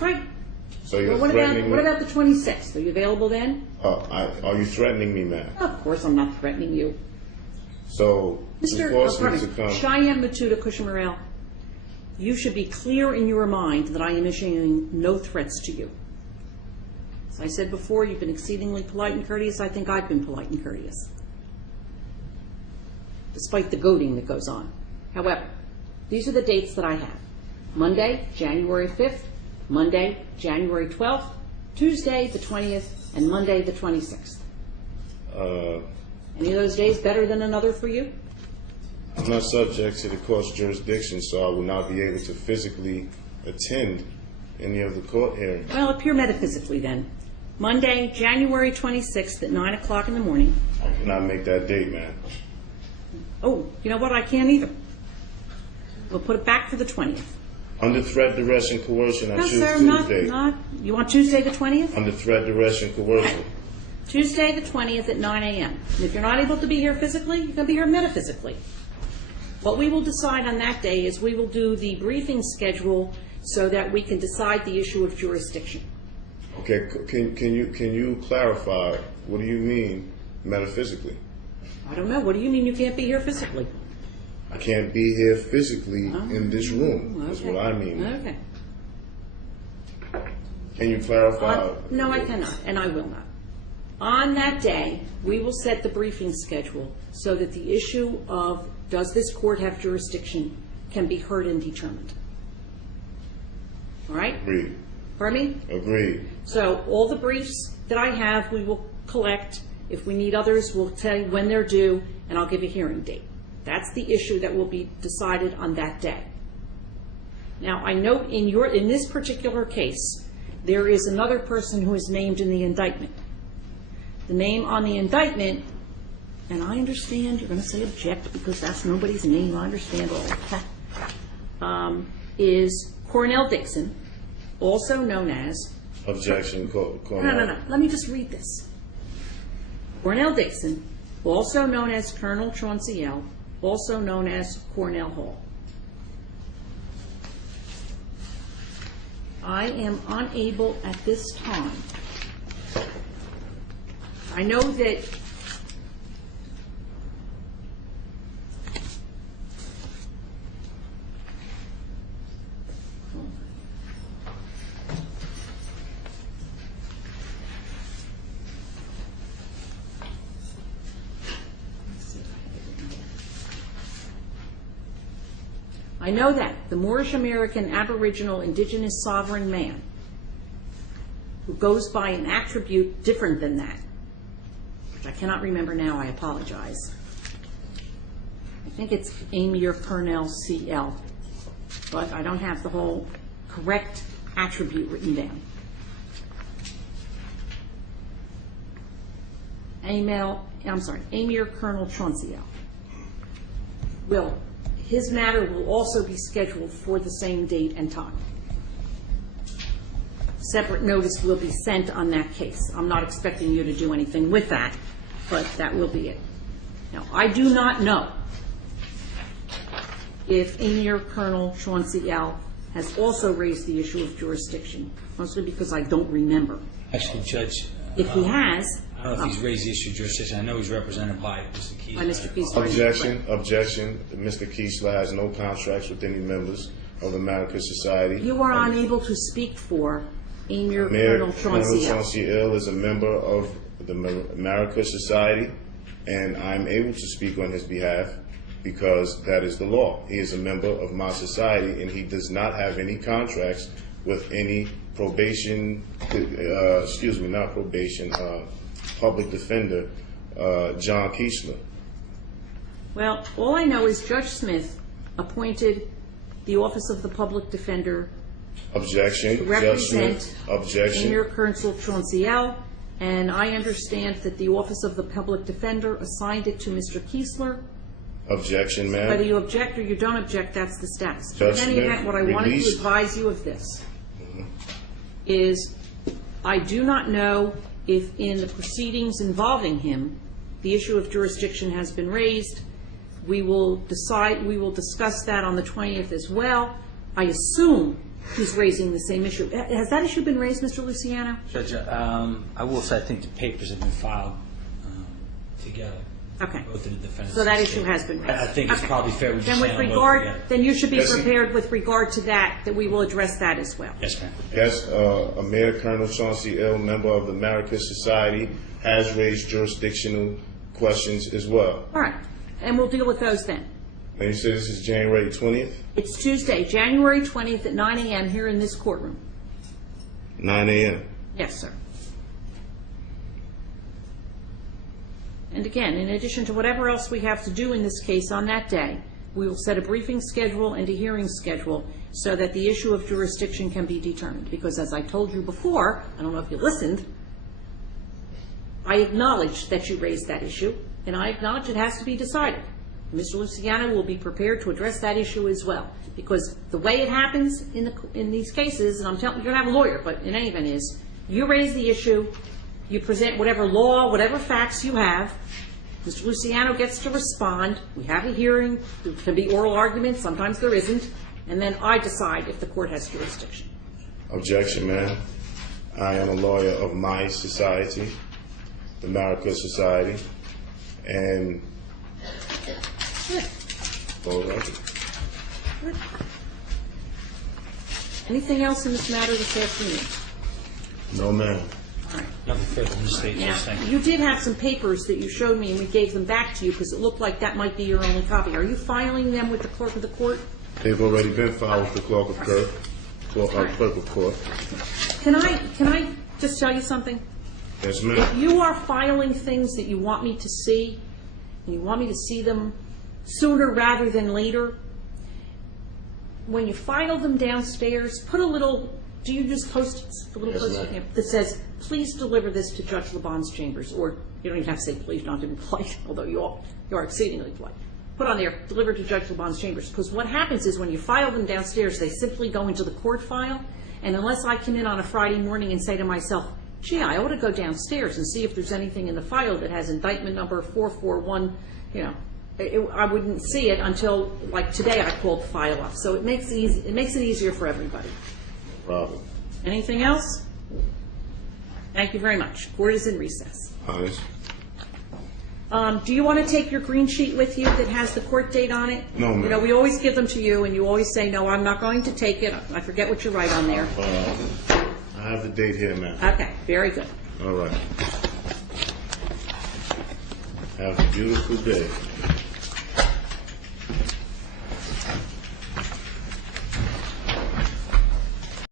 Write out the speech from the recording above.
That's right. So you're Well, threatening me? what about the 26th? Are you available then? Are you threatening me, ma'am? Of course I'm not threatening you. So, you force me to come. Cheyenne Matuda Cushing-Morrell, you should be clear in your mind that I am issuing no threats to you. As I said before, you've been exceedingly polite and courteous. I think I've been polite and courteous, despite the goading that goes on. However, these are the dates that I have. Monday, January 5th, Monday, January 12th, Tuesday, the 20th, and Monday, the 26th. Any of those days better than another for you? I'm not subject to the court's jurisdiction, so I will not be able to physically attend any of the court hearings. Well, appear metaphysically then. Monday, January 26th at 9 o'clock in the morning. I cannot make that date, ma'am. Oh, you know what? I can't either. We'll put it back for the 20th. Under threat, duress, and coercion, I No, choose sir, Tuesday. not. You want Tuesday the 20th? Under threat, duress, and coercion. Tuesday the 20th at 9 a.m. And if you're not able to be here physically, you're going to be here metaphysically. What we will decide on that day is we will do the briefing schedule so that we can decide the issue of jurisdiction. Okay, can you clarify, what do you mean metaphysically? I don't know. What do you mean you can't be here physically? I can't be here physically in this room, is what I mean. Okay. Can you clarify? No, I cannot, and I will not. On that day, we will set the briefing schedule so that the issue of does this court have jurisdiction can be heard and determined. All right? Agreed. Pardon me? Agreed. So all the briefs that I have, we will collect. If we need others, we'll tell you when they're due, and I'll give a hearing date. That's the issue that will be decided on that day. Now, I note in this particular case, there is another person who is named in the indictment. The name on the indictment, and I understand you're going to say object because that's nobody's name. I understand all that. Is Cornell Dixon, also known as... Objection, Cornell. No. Let me just read this. Cornell Dixon, also known as Colonel Chauncey L., also known as Cornell Hall. I am unable at this time. I know that the Moorish American Aboriginal Indigenous Sovereign man who goes by an attribute different than that, which I cannot remember now, I apologize. I think it's Amir Cornell CL, but I don't have the whole correct attribute written down. Amir Colonel Chauncey L. His matter will also be scheduled for the same date and time. Separate notice will be sent on that case. I'm not expecting you to do anything with that, but that will be it. Now, I do not know if Amir Colonel Chauncey L. has also raised the issue of jurisdiction, mostly because I don't remember. Actually, Judge, if he has... I don't know if he's raised the issue of jurisdiction. I know he's represented by Mr. Keesler. By Mr. Keesler. Objection. Mr. Keesler has no contracts with any members of the American Society. You are unable to speak for Amir Colonel Chauncey L. Chauncey L. is a member of the American Society, and I'm able to speak on his behalf because that is the law. He is a member of my society, and he does not have any contracts with any public defender, John Keesler. Well, all I know is Judge Smith appointed the Office of the Public Defender Objection. to represent Judge Smith. Objection. Amir Colonel Chauncey L., and I understand that the Office of the Public Defender assigned it to Mr. Keesler. Objection, ma'am. Whether you object or you don't object, that's the status. Judge In any Smith, event, what I wanted to advise you of this is I do not know if in the proceedings involving him the issue of jurisdiction has been raised. We will discuss that on the 20th as well. I assume he's raising the same issue. Has that issue been raised, Mr. Luciano? Judge, I will say I think the papers have been filed together. Okay. Both of the defendants. So that issue has been raised. I think it's Okay. probably fair we just Then with handle both regard, together. then you should be Yes, sir. prepared with regard to that we will address that as well. Yes, ma'am. Yes, Mayor Colonel Chauncey L., member of the America Society, has raised jurisdictional questions as well. All right, and we'll deal with those then. And you say this is January 20th, It's Tuesday, January 20th at 9 a.m. here in this courtroom. 9 a.m. Yes, sir. And again, in addition to whatever else we have to do in this case on that day, we will set a briefing schedule and a hearing schedule so that the issue of jurisdiction can be determined. Because as I told you before, I don't know if you listened, I acknowledge that you raised that issue, and I acknowledge it has to be decided. Mr. Luciano will be prepared to address that issue as well. Because the way it happens in these cases, and I'm telling you, you're going to have a lawyer, but in any event is, you raise the issue, you present whatever law, whatever facts you have, Mr. Luciano gets to respond, we have a hearing, there can be oral arguments, sometimes there isn't, and then I decide if the court has jurisdiction. Objection, ma'am. I am a lawyer of my society, the America Society, and all right. Anything else in this matter this afternoon? No, ma'am. Nothing further from the state, Now, Judge. Thank you. you did have some papers that you showed me, and we gave them back to you because it looked like that might be your only copy. Are you filing them with the clerk of the court? They've already been filed with the clerk of court. Can I just tell you something? Yes, If ma'am. you are filing things that you want me to see, and you want me to see them sooner rather than later, when you file them downstairs, put a little, do you just post a little Yes, post-it ma'am. that says, please deliver this to Judge LeBon's chambers, or you don't even have to say please, not to be polite, although you are exceedingly polite. Put on there, deliver to Judge LeBon's chambers, because what happens is when you file them downstairs, they simply go into the court file, and unless I come in on a Friday morning and say to myself, gee, I ought to go downstairs and see if there's anything in the file that has indictment number 441, I wouldn't see it until, like today, I pulled the file up. So it makes it easier for everybody. Problem. Anything else? Thank you very much. Court is in recess. Honest. Do you want to take your green sheet with you that has the court date on it? No, ma'am. You know, we always give them to you, and you always say, no, I'm not going to take it. I forget what you write on there. I have the date here, ma'am. Okay, very good. All right. Have a beautiful day.